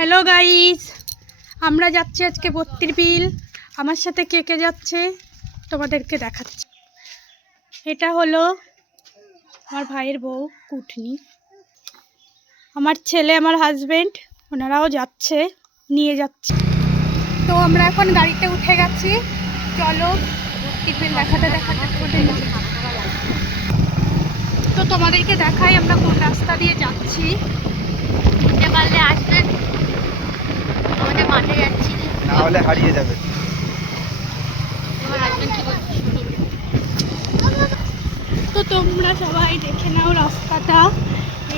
Hello guys, আমরা যাচ্ছি আজকে বত্তির বিল। আমার সাথে কে কে যাচ্ছে তোমাদেরকে দেখাচ্ছি। এটা হলো আমার ভাইয়ের বউ কুটনি, আমার ছেলে, আমার হাজবেন্ড, ওনারাও যাচ্ছে, নিয়ে যাচ্ছে। তো আমরা এখন গাড়িতে উঠে গেছি। চলো বত্তির বিল দেখাতে দেখাতে তো তোমাদেরকে দেখাই আমরা কোন রাস্তা দিয়ে যাচ্ছি। বুঝতে পারলে আসবেন, আমাদের মাঠে যাচ্ছি, না হলে হারিয়ে যাবে। তোমার হাজবেন্ড কি বলছে শুনি। তো তোমরা সবাই দেখে নাও রাস্তাটা।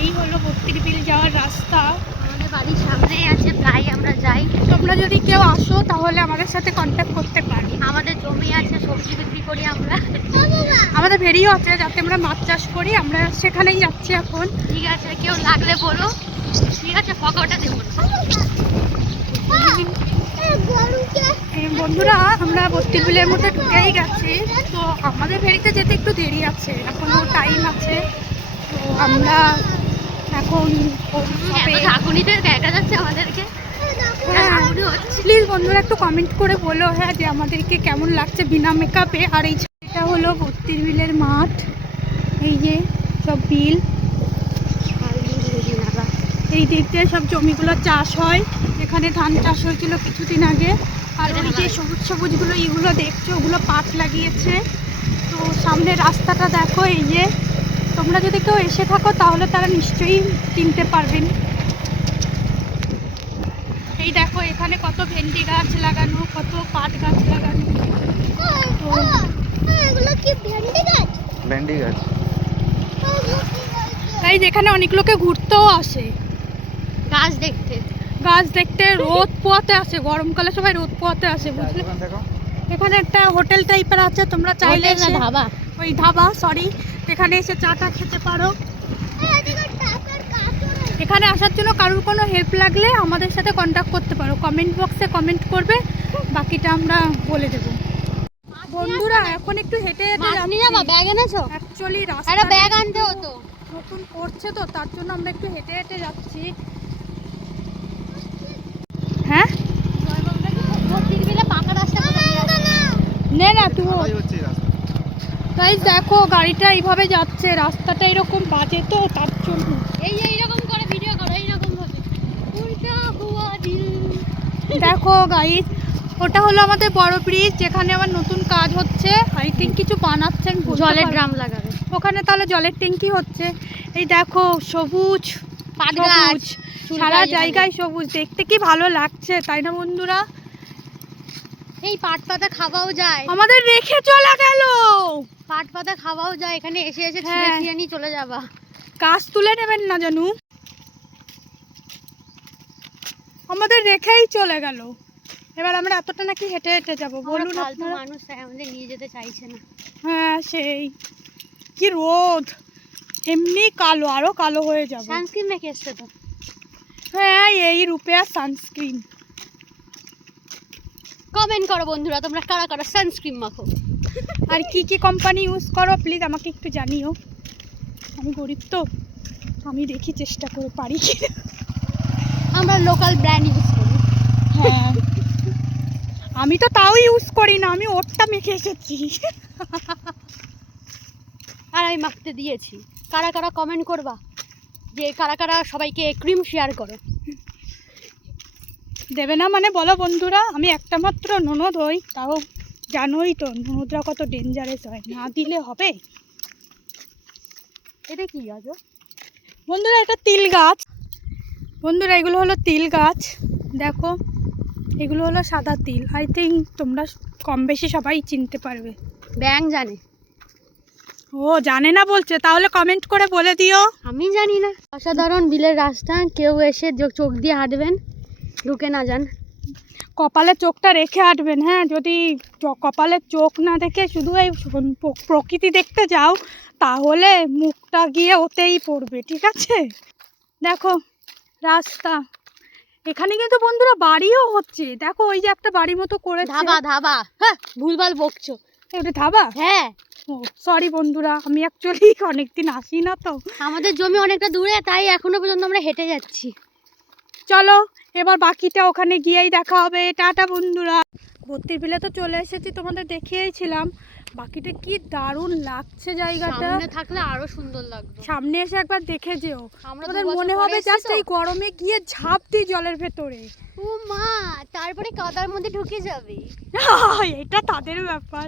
এই হলো বত্তির বিল যাওয়ার রাস্তা। আমাদের বাড়ির সামনেই আছে, প্রায় আমরা যাই। তোমরা যদি কেউ আসো তাহলে আমাদের সাথে কন্ট্যাক্ট করতে পারি। আমাদের জমি আছে, সবজি বিক্রি করি আমরা। আমাদের ভেরিও আছে, যাতে আমরা মাছ চাষ করি, আমরা সেখানেই যাচ্ছি এখন। ঠিক আছে, কেউ লাগলে বলো। ঠিক আছে, ফকাটা দেবো। বন্ধুরা, আমরা বত্তির বিলের মধ্যে ঢুকেই গেছি। তো আমাদের ভেরিতে যেতে একটু দেরি আছে, এখনো টাইম আছে। তো আমরা এখন ঝাঁকুনিতে দেখা যাচ্ছে আমাদেরকে। প্লিজ বন্ধুরা একটু কমেন্ট করে বলো হ্যাঁ যে আমাদেরকে কেমন লাগছে বিনা মেকআপে। আর এটা হলো বত্তির বিলের মাঠ। এই যে সব বিল, এই দিক দিয়ে সব জমিগুলো চাষ হয়। এখানে ধান চাষ হয়েছিল কিছুদিন আগে। আর ওই যে সবুজ সবুজগুলো এইগুলো দেখছো, ওগুলো পাট লাগিয়েছে। তো সামনে রাস্তাটা দেখো। এই যে তোমরা যদি কেউ এসে থাকো তাহলে তারা নিশ্চয়ই চিনতে পারবেন। এই দেখো এখানে কত ভেন্ডি গাছ লাগানো, কত পাট গাছ লাগানো। ভেন্ডি গাছ। এই যেখানে অনেক লোকে ঘুরতেও আসে, গাছ দেখতে। গাছ দেখতে, রোদ পোয়াতে আসে। গরমকালে সবাই রোদ পোয়াতে আসে, বুঝলে। এখানে একটা হোটেল টাইপের আছে, তোমরা চাইলে ধাবা, ওই ধাবা সরি, এখানে এসে চাটা খেতে পারো। এখানে আসার জন্য কারোর কোনো হেল্প লাগলে আমাদের সাথে কন্ট্যাক্ট করতে পারো, কমেন্ট বক্সে কমেন্ট করবে, বাকিটা আমরা বলে দেবো। বন্ধুরা এখন একটু হেঁটে হেঁটে যাবা। ব্যাগ এনেছো? অ্যাকচুয়ালি একটা রাস্তা ব্যাগ আনতে হতো। নতুন করছে তো, তার জন্য আমরা একটু হেঁটে হেঁটে যাচ্ছি। হ্যাঁ বত্তির বিলে পাকা রাস্তা নে না তুই। ভালোই হচ্ছে এই রাস্তা। তাই দেখো গাড়িটা এইভাবে যাচ্ছে, রাস্তাটা এরকম বাজে তো তার জন্য। এই যে এইরকম করে ভিডিও করো, এইরকম ভাবে উল্টা হুয়া দিল। দেখো গাইস, ওটা হলো আমাদের বড় ব্রিজ, যেখানে আবার নতুন কাজ হচ্ছে। আই থিঙ্ক কিছু বানাচ্ছেন, জলের ড্রাম লাগাবে ওখানে, তাহলে জলের ট্যাঙ্কি হচ্ছে। এই দেখো সবুজ পাট সবুজ, গাছ, সারা জায়গায় সবুজ, দেখতে কি ভালো লাগছে তাই না বন্ধুরা। এই পাট পাতা খাওয়াও যায়, আমাদের রেখে চলে গেল। পাট পাতা খাওয়াও যায়, এখানে এসে এসে ছিঁড়ে হ্যাঁ। ছিঁড়ে নিয়ে চলে যাবা। গাছ তুলে নেবেন না জানু, আমাদের রেখেই চলে গেল। এবার আমরা এতটা নাকি হেঁটে হেঁটে যাবো, বলুন ফালতু আপনারা। মানুষ, তাই আমাদের নিয়ে যেতে চাইছে না। হ্যাঁ সেই কি রোদ, এমনি কালো, আরো কালো হয়ে যাবে। সানস্ক্রিন মেখে এসছে তো। হ্যাঁ এই রূপেয়া সানস্ক্রিন। কমেন্ট করো বন্ধুরা, তোমরা কারা কারা সানস্ক্রিন মাখো। আর কি কি কোম্পানি ইউজ করো প্লিজ আমাকে একটু জানিও। আমি গরিব তো, আমি দেখি চেষ্টা করে পারি কি। আমরা লোকাল ব্র্যান্ড ইউজ করি। হ্যাঁ আমি তো তাও ইউজ করি না, আমি ওরটা মেখে এসেছি। আর আমি মাখতে দিয়েছি। কারা কারা কমেন্ট করবা যে কারা কারা সবাইকে ক্রিম শেয়ার করো। দেবে না মানে বলো বন্ধুরা, আমি একটা মাত্র ননদ হই, তাও জানোই তো ননদরা কত ডেঞ্জারাস হয়, না দিলে হবে। এটা কি গাছ? বন্ধুরা এটা তিল গাছ। বন্ধুরা এগুলো হলো তিল গাছ, দেখো এগুলো হলো সাদা তিল। আই থিঙ্ক তোমরা কম বেশি সবাই চিনতে পারবে। ব্যাং জানে? ও জানে না বলছে, তাহলে কমেন্ট করে বলে দিও। আমি জানি না। অসাধারণ বিলের রাস্তা, কেউ এসে চোখ দিয়ে হাঁটবেন, ঢুকে না যান। কপালে চোখটা রেখে হাঁটবেন, হ্যাঁ। যদি কপালে চোখ না দেখে শুধু এই প্রকৃতি দেখতে যাও তাহলে মুখটা গিয়ে ওতেই পড়বে, ঠিক আছে। দেখো রাস্তা, এখানে কিন্তু বন্ধুরা বাড়িও হচ্ছে। দেখো ওই যে একটা বাড়ি মতো করেছে। ধাবা ধাবা, হ্যাঁ ভুলভাল বকছো। ওটা ধাবা? হ্যাঁ। ও সরি বন্ধুরা, আমি অ্যাকচুয়ালি অনেকদিন আসি না তো। আমাদের জমি অনেকটা দূরে, তাই এখনো পর্যন্ত আমরা হেঁটে যাচ্ছি। চলো এবার বাকিটা ওখানে গিয়েই দেখা হবে। টাটা বন্ধুরা। ভর্তির বিলে তো চলে এসেছি, তোমাদের দেখিয়েছিলাম। বাকিটা কি দারুণ লাগছে জায়গাটা। সামনে থাকলে আরো সুন্দর লাগবে। সামনে এসে একবার দেখে যেও, আমরা আমাদের 2 বছর মনে পরে হবে এসেছি জাস্ট তো। এই গরমে গিয়ে ঝাঁপ দিই জলের ভেতরে। ও মা, তারপরে কাদার মধ্যে ঢুকে যাবে। এটা তাদের ব্যাপার।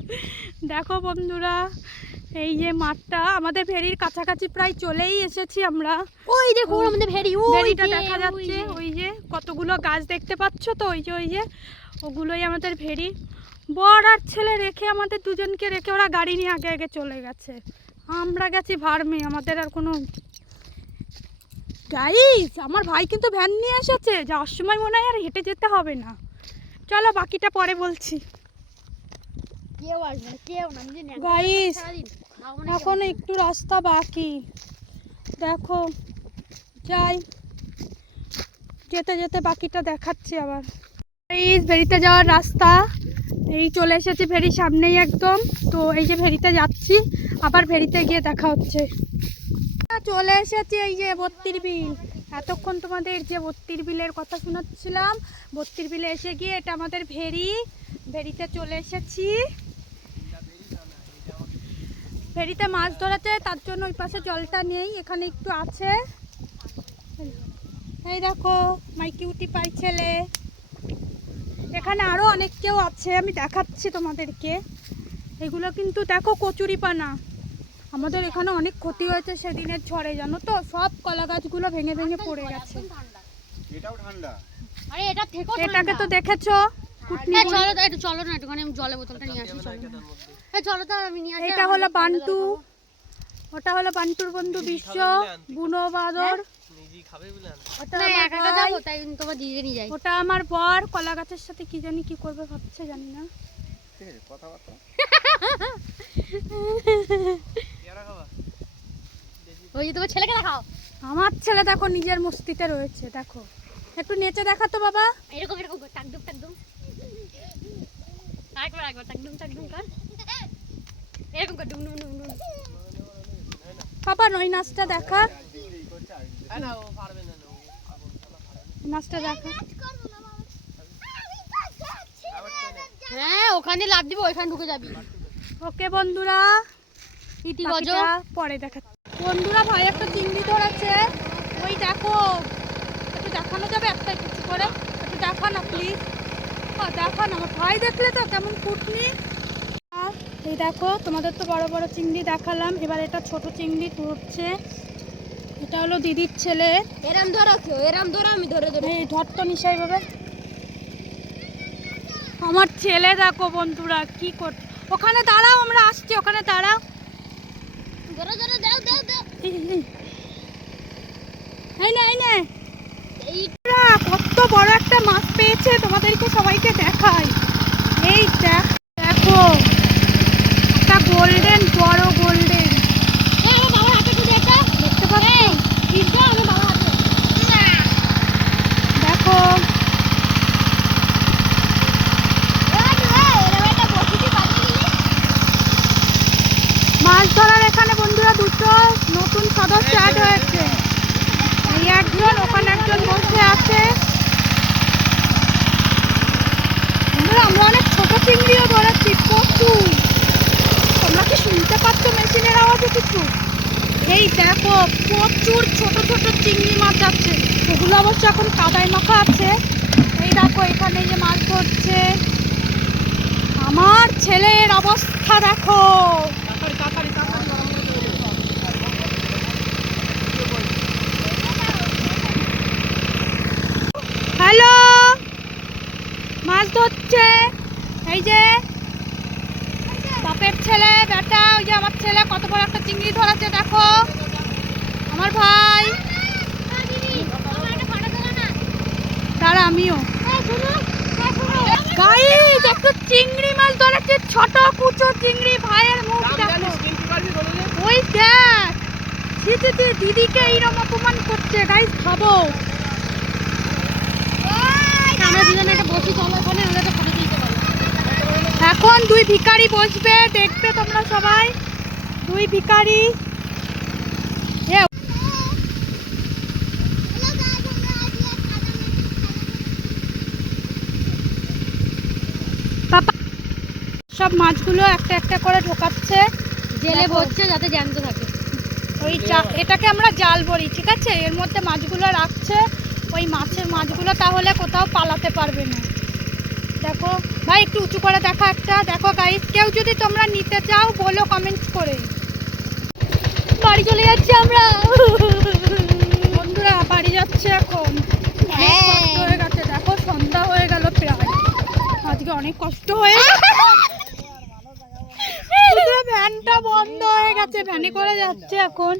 দেখো বন্ধুরা, এই যে মাঠটা, আমাদের ভেরির কাছাকাছি প্রায় চলেই এসেছি আমরা। ওই দেখো আমাদের ভেরি, ওই ভেরিটা যে, দেখা যাচ্ছে। ওই যে কতগুলো গাছ দেখতে পাচ্ছ তো, ওই যে ওগুলোই আমাদের ভেরি। বর আর ছেলে রেখে, আমাদের দুজনকে রেখে ওরা গাড়ি নিয়ে আগে আগে চলে গেছে। আমরা গেছি ভার্মে, আমাদের আর কোনো। গাইস, আমার ভাই কিন্তু ভ্যান নিয়ে এসেছে, যাওয়ার সময় মনে হয় আর হেঁটে যেতে হবে না। চলো বাকিটা পরে বলছি। কেউ আসবে না, কেউ না, নিজে ন্যাংটা গাইস, সারাদিন খাবো না, এখন কেউ একটু রাস্তা বাকি। দেখো, যাই, যেতে যেতে বাকিটা দেখাচ্ছি আবার। এই ভেরিতে যাওয়ার রাস্তা, এই চলে এসেছি ভেরির সামনেই একদম। তো এই যে ভেরিতে যাচ্ছি, আবার ভেরিতে গিয়ে দেখা হচ্ছে। চলে এসেছি এই যে বত্তির বিল। এতক্ষণ তোমাদের যে বত্তির বিলের কথা শোনাচ্ছিলাম, বত্তির বিলে এসে গিয়ে এটা আমাদের ভেরি। ভেরিতে চলে এসেছি। ভেরিতে মাছ ধরাতে, তার জন্য ওই পাশে জলটা নেই, এখানে একটু আছে। এই দেখো মাই কিউটি পাই ছেলে। এখানে আরো অনেক কেউ আছে, আমি দেখাচ্ছি তোমাদেরকে। এগুলো কিন্তু দেখো কচুরিপানা। আমাদের এখানে অনেক ক্ষতি হয়েছে সেদিনের ঝড়ে, জানো তো, সব কলা গাছগুলো ভেঙে ভেঙে পড়ে গেছে। একদম ঠান্ডা। এটাও ঠান্ডা। আরে এটা থেকেও এটাকে তো দেখেছো, কুটনি হ্যাঁ, করে। চলো তো, একটু চলো না, একটুখানি আমি জলের বোতলটা নিয়ে আসি। চলো না, হ্যাঁ চলো তো, আমি নিয়ে আসি। এটা হলো বান্টু, ওটা হলো বান্টুর বন্ধু বিশ্ব, বুনো বাদর। ওটা না, আমার একা একা ভাই, যাবো, তাই তোমার দিদিকে নিয়ে যাই। ওটা আমার বর। কলা গাছের সাথে কি জানি কি করবে ভাবছে, জানি না। ঠিক আছে, কথাবার্তা। ওই যে তোমার ছেলেকে দেখাও। আমার ছেলে দেখো নিজের মস্তিতে রয়েছে, দেখো। একটু নেচে দেখাতো বাবা। এরকম এরকম কর, টাকদুম টাকদুম। আরেকবার টাকদুম টাকদুম কর। এরকম কর, ডুম ডুম ডুম ডুম। বাবা ওই নাচটা দেখা, নাচটা দেখা। হ্যাঁ, ওখানে লাফ দিব, ওইখানে ঢুকে যাবি। ওকে বন্ধুরা, ইতি গজো। বাকিটা পরে দেখা। বন্ধুরা, ভাই একটা চিংড়ি ধরেছে, ওই দেখো। একটু দেখানো যাবে একটা কিছু করে? একটু দেখা না প্লিজ, দেখা না। আমার ভাই দেখলে তো কেমন কুটনি। এই দেখো, তোমাদের তো বড় বড় চিংড়ি দেখালাম, এবার এটা ছোট চিংড়ি ধরছে। এটা হলো দিদির ছেলে। এরাম ধরো কেউ, এরাম ধরো, আমি ধরে ধরে। এই ধর তো নিশাই ভাবে। আমার ছেলে দেখো বন্ধুরা কি করছে। ওখানে দাঁড়াও, আমরা আসছি, ওখানে দাঁড়াও। ধরো ধরো, দাও দাও দাও। এই নে কত বড় একটা মাছ পেয়েছে, তোমাদেরকে সবাইকে দেখাই। এই দেখো, একটা গোল্ডেন, বড় গোল্ডেন। আমার বাবার হাতে একটু দেখা। দেখতে পাচ্ছ? দিছো আমার বাবার হাতে। দেখো, মাছ ধরার এখানে বন্ধুরা দুটো নতুন সদস্য অ্যাড হয়েছে। এই একজন, ওখানে একজন বসে আছে। বন্ধুরা, আমরা অনেক ছোট চিংড়িও ধরেছি, প্রচুর। তোমরা কি শুনতে পাচ্ছ মেশিনের আওয়াজে কিছু? এই দেখো, প্রচুর ছোট ছোট চিংড়ি মাছ আছে। সেগুলো অবশ্য এখন কাদায় মাখা আছে। এই দেখো, এখানে যে মাছ ধরছে। আমার ছেলের অবস্থা দেখো। হ্যালো, মাছ ধরছে। এই যে বাপের ছেলে, বেটা, ওই যে আমার ছেলে কত বড় একটা চিংড়ি ধরেছে দেখো। আমার ভাই, দাঁড়া আমিও। গাইস, একটু চিংড়ি মাছ ধরেছে, ছোট কুচো চিংড়ি। ভাইয়ের মুখ দেখো, ওই দেখ। দিদিকে এইরকম অপমান করছে। গাইস খাবো, আমরা দুজনে একটা বসি, চলো ওখানে, আমরা একটা ফটো তুলতে পারবো। এখন দুই ভিখারি বসবে, দেখবে তোমরা সবাই। দুই ভিখারি। সব মাছগুলো একটা একটা করে ঢোকাচ্ছে জেলে দেখো। ভরছে যাতে জ্যান্ত থাকে। ওই এটাকে আমরা জাল বলি, ঠিক আছে? এর মধ্যে মাছগুলো রাখছে, ওই মাছগুলো তাহলে কোথাও পালাতে পারবে না। দেখো ভাই, একটু উঁচু করে দেখা একটা। দেখো গাইস, কেউ যদি তোমরা নিতে চাও বলো কমেন্টস করে। বাড়ি চলে যাচ্ছি আমরা। বন্ধুরা বাড়ি যাচ্ছে এখন। অনেক কষ্ট হয়ে গেছে, দেখো সন্ধ্যা হয়ে গেল প্রায়। আজকে অনেক কষ্ট হয়ে পুরো ভ্যানটা বন্ধ হয়ে গেছে, ভ্যানে করে যাচ্ছে এখন।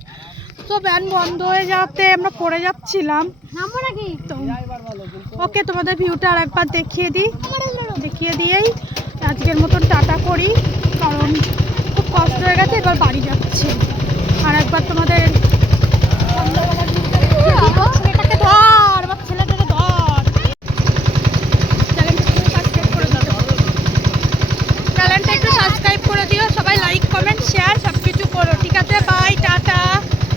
তো ভ্যান বন্ধ হয়ে যাতে আমরা পড়ে যাচ্ছিলাম। নামবো নাকি? তো ওকে, তোমাদের ভিউটা আর একবার দেখিয়ে দিয়েই আজকের মতন টাটা করি, কারণ খুব কষ্ট হয়ে গেছে। এবার বাড়ি যাচ্ছে। আর একবার তোমাদের সন্ধ্যাবেলা ভিউটা দেখিয়ে দিই। আমার ছেলেটাকে ধর, আমার ছেলেটাকে ধর। চ্যানেলটা একটু সাবস্ক্রাইব করে দিও, সবাই লাইক কমেন্ট শেয়ার সব কিছু করো, ঠিক আছে? বাই, টাটা,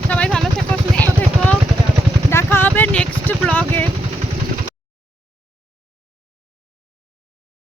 সবাই ভালো থেকো, সুস্থ থেকো, দেখা হবে নেক্সট ব্লগে।